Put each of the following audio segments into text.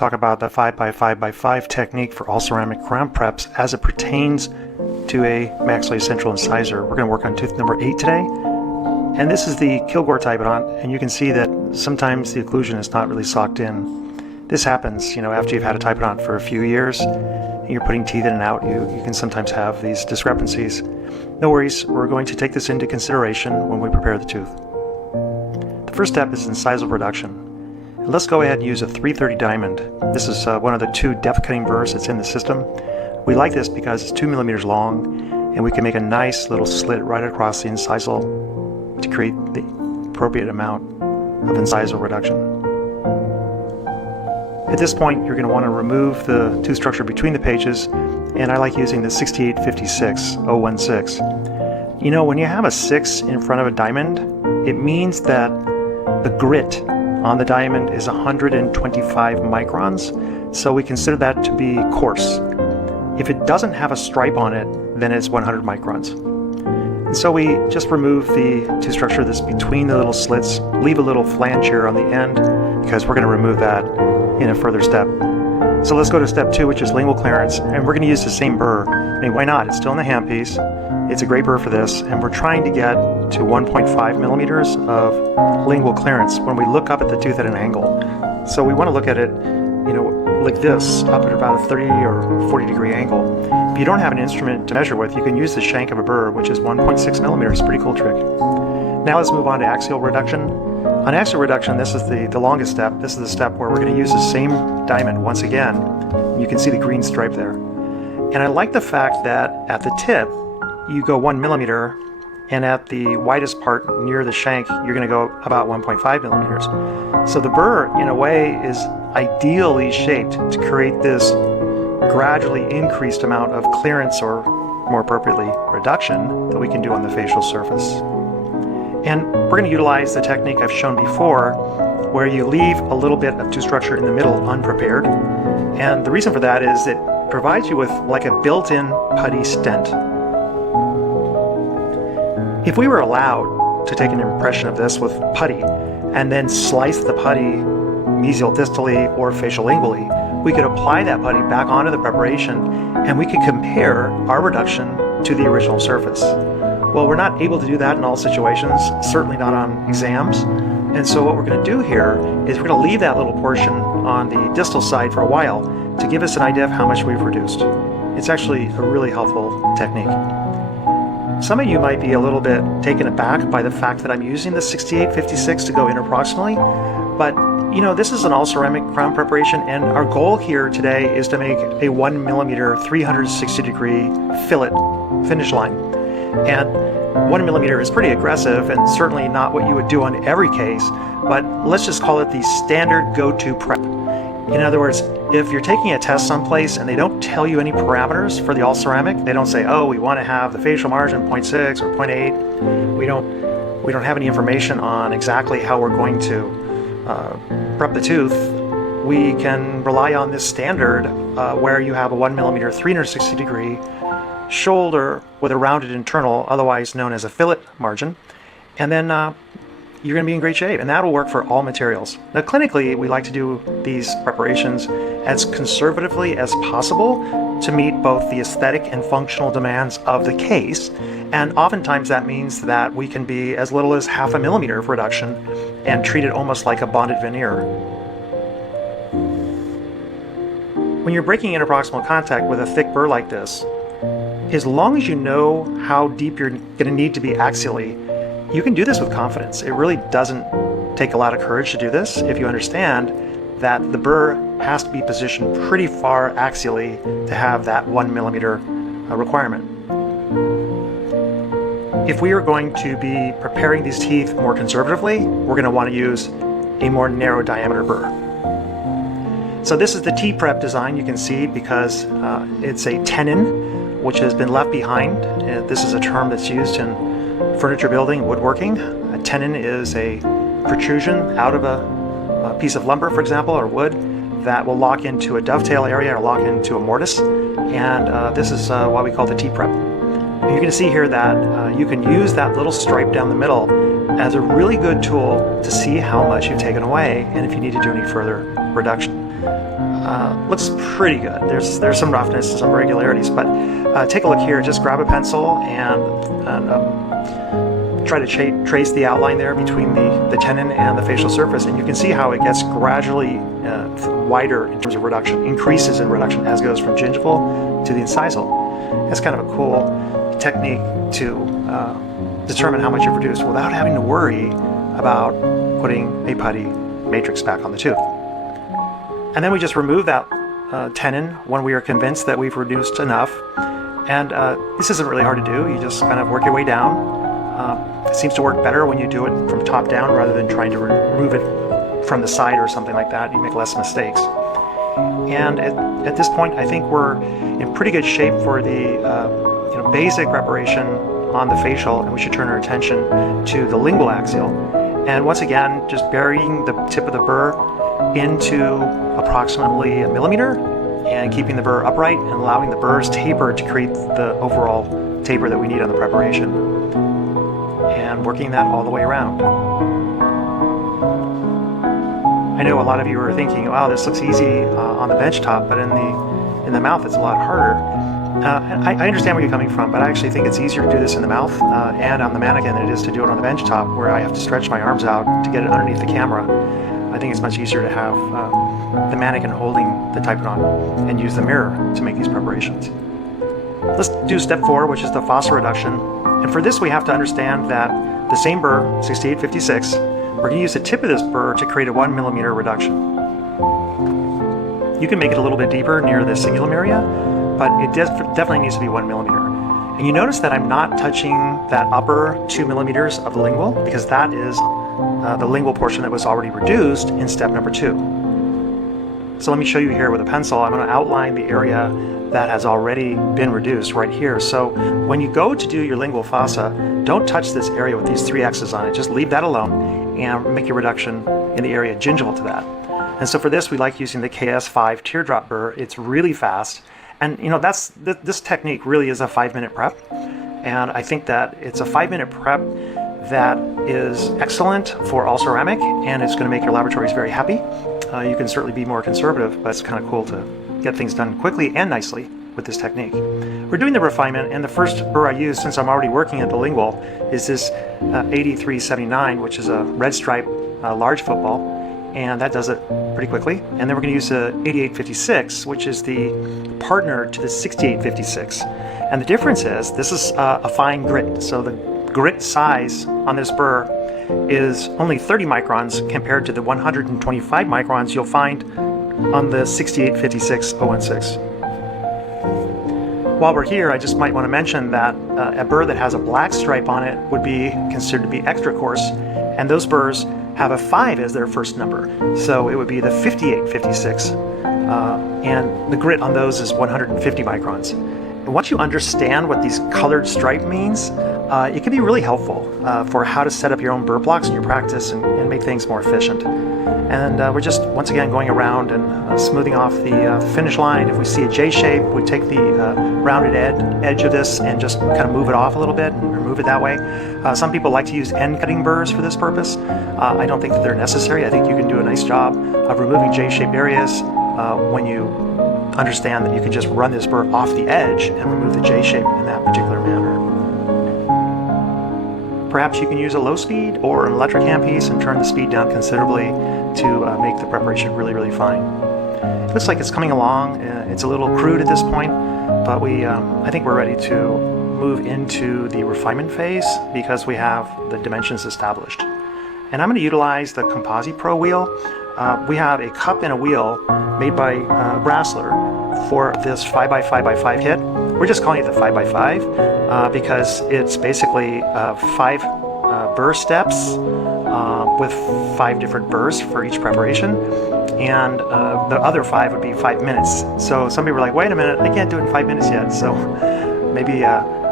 talk about the 5x5x5 technique for all ceramic crown preps as it pertains to a maxillary central incisor. We're going to work on tooth number 8 today. And this is the Kilgore typodont, and you can see that sometimes the occlusion is not really socked in. This happens, after you've had a typodont for a few years, and you're putting teeth in and out, you can sometimes have these discrepancies. No worries, we're going to take this into consideration when we prepare the tooth. The first step is incisal reduction. And let's go ahead and use a 330 diamond. This is one of the 2 depth cutting burrs that's in the system. We like this because it's 2 millimeters long, and we can make a nice little slit right across the incisal to create the appropriate amount of incisal reduction. At this point, you're going to want to remove the tooth structure between the pages, and I like using the 6856 016. When you have a 6 in front of a diamond, it means that the grit on the diamond is 125 microns, so we consider that to be coarse. If it doesn't have a stripe on it, then it's 100 microns. And so we just remove the tooth structure that's between the little slits, leave a little flange here on the end, because we're going to remove that in a further step. So let's go to step 2, which is lingual clearance, and we're going to use the same burr. Why not? It's still in the handpiece. It's a great burr for this, and we're trying to get to 1.5 millimeters of lingual clearance when we look up at the tooth at an angle. So we want to look at it, like this, up at about a 30 or 40 degree angle. If you don't have an instrument to measure with, you can use the shank of a burr, which is 1.6 millimeters. Pretty cool trick. Now let's move on to axial reduction. On axial reduction, this is the longest step. This is the step where we're going to use the same diamond once again. You can see the green stripe there. And I like the fact that at the tip, you go 1 millimeter, and at the widest part near the shank, you're going to go about 1.5 millimeters. So the burr, in a way, is ideally shaped to create this gradually increased amount of clearance, or more appropriately, reduction, that we can do on the facial surface. And we're going to utilize the technique I've shown before, where you leave a little bit of tooth structure in the middle unprepared. And the reason for that is it provides you with like a built-in putty stent. If we were allowed to take an impression of this with putty and then slice the putty mesial distally or facial lingually, we could apply that putty back onto the preparation and we could compare our reduction to the original surface. Well, we're not able to do that in all situations, certainly not on exams. And so what we're going to do here is we're going to leave that little portion on the distal side for a while to give us an idea of how much we've reduced. It's actually a really helpful technique. Some of you might be a little bit taken aback by the fact that I'm using the 6856 to go interproximally, but this is an all ceramic crown preparation, and our goal here today is to make a 1 millimeter 360 degree fillet finish line. And 1 millimeter is pretty aggressive and certainly not what you would do on every case, but let's just call it the standard go-to prep. In other words, if you're taking a test someplace and they don't tell you any parameters for the all ceramic, they don't say, oh, we want to have the facial margin 0.6 or 0.8. We don't have any information on exactly how we're going to prep the tooth. We can rely on this standard where you have a 1 millimeter 360 degree shoulder with a rounded internal, otherwise known as a fillet margin, and then you're going to be in great shape, and that'll work for all materials. Now clinically, we like to do these preparations as conservatively as possible to meet both the aesthetic and functional demands of the case, and oftentimes that means that we can be as little as 0.5 millimeter of reduction and treat it almost like a bonded veneer. When you're breaking interproximal contact with a thick burr like this, as long as you know how deep you're going to need to be axially, you can do this with confidence. It really doesn't take a lot of courage to do this if you understand that the burr has to be positioned pretty far axially to have that 1 millimeter requirement. If we are going to be preparing these teeth more conservatively, we're going to want to use a more narrow diameter burr. So this is the T-prep design, you can see, because it's a tenon which has been left behind. This is a term that's used in furniture building, woodworking. A tenon is a protrusion out of a piece of lumber, for example, or wood, that will lock into a dovetail area or lock into a mortise. And this is what we call the T-prep. And you can see here that you can use that little stripe down the middle as a really good tool to see how much you've taken away and if you need to do any further reduction. looks pretty good. There's some roughness and some irregularities, but take a look here. Just grab a pencil and try to trace the outline there between the tenon and the facial surface, and you can see how it gets gradually wider in terms of reduction, increases in reduction as it goes from gingival to the incisal. It's kind of a cool technique to determine how much you've reduced without having to worry about putting a putty matrix back on the tooth. And then we just remove that tenon when we are convinced that we've reduced enough. And this isn't really hard to do. You just kind of work your way down. It seems to work better when you do it from top down rather than trying to remove it from the side or something like that. You make less mistakes. And at this point, I think we're in pretty good shape for the basic preparation on the facial, and we should turn our attention to the lingual axial. And once again, just burying the tip of the burr into approximately 1 millimeter and keeping the burr upright and allowing the burr's taper to create the overall taper that we need on the preparation, and working that all the way around. I know a lot of you are thinking, wow, this looks easy on the bench top, but in the mouth it's a lot harder. I understand where you're coming from, but I actually think it's easier to do this in the mouth and on the mannequin than it is to do it on the bench top, where I have to stretch my arms out to get it underneath the camera. I think it's much easier to have the mannequin holding the typodont and use the mirror to make these preparations. Let's do step 4, which is the fossa reduction. And for this, we have to understand that the same burr, 6856, we're going to use the tip of this burr to create a 1 millimeter reduction. You can make it a little bit deeper near the cingulum area, but it definitely needs to be 1 millimeter. And you notice that I'm not touching that upper 2 millimeters of the lingual, because that is the lingual portion that was already reduced in step number 2. So let me show you here with a pencil. I'm going to outline the area that has already been reduced right here. So when you go to do your lingual fossa, don't touch this area with these 3 X's on it. Just leave that alone and make your reduction in the area gingival to that. And so for this, we like using the KS5 teardrop burr. It's really fast. And this technique really is a 5-minute prep. And I think that it's a 5-minute prep that is excellent for all ceramic, and it's going to make your laboratories very happy. You can certainly be more conservative, but it's kind of cool to get things done quickly and nicely with this technique. We're doing the refinement, and the first burr I use, since I'm already working at the lingual, is this 8379, which is a red stripe large football, and that does it pretty quickly. And then we're going to use a 8856, which is the partner to the 6856. And the difference is this is a fine grit, so the grit size on this burr is only 30 microns compared to the 125 microns you'll find on the 6856-016. While we're here, I just might want to mention that a burr that has a black stripe on it would be considered to be extra coarse, and those burrs have a 5 as their first number, so it would be the 5856, and the grit on those is 150 microns. And once you understand what these colored stripe means, it can be really helpful for how to set up your own burr blocks in your practice and make things more efficient. And we're just once again going around and smoothing off the finish line. If we see a J shape, we take the rounded edge of this and just kind of move it off a little bit and remove it that way. Some people like to use end cutting burrs for this purpose. I don't think that they're necessary. I think you can do a nice job of removing J-shaped areas when you understand that you can just run this burr off the edge and remove the J shape in that particular manner. Perhaps you can use a low speed or an electric handpiece and turn the speed down considerably to make the preparation really, really fine. It looks like it's coming along. It's a little crude at this point, but I think we're ready to move into the refinement phase because we have the dimensions established. And I'm going to utilize the Composite Pro wheel. We have a cup and a wheel made by Brassler for this 5x5x5 hit. We're just calling it the 5x5 because it's basically 5 burr steps with 5 different burrs for each preparation, and the other 5 would be 5 minutes. So some people were like, wait a minute, I can't do it in 5 minutes yet, so maybe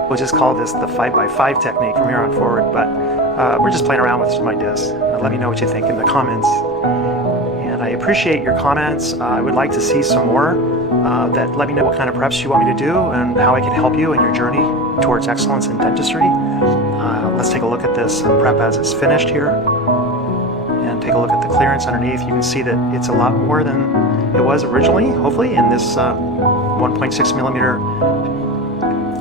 we'll just call this the 5x5 technique from here on forward, but we're just playing around with some ideas. Let me know what you think in the comments. And I appreciate your comments. I would like to see some more that let me know what kind of preps you want me to do and how I can help you in your journey towards excellence in dentistry. Let's take a look at this prep as it's finished here and take take a look at the clearance underneath, you can see that it's a lot more than it was originally, hopefully, and this 1.6 millimeter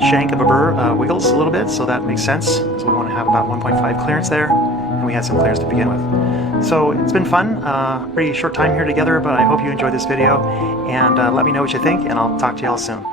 shank of a burr wiggles a little bit, so that makes sense, because we want to have about 1.5 clearance there, and we had some clearance to begin with. So it's been fun, pretty short time here together, but I hope you enjoyed this video, and let me know what you think, and I'll talk to y'all soon.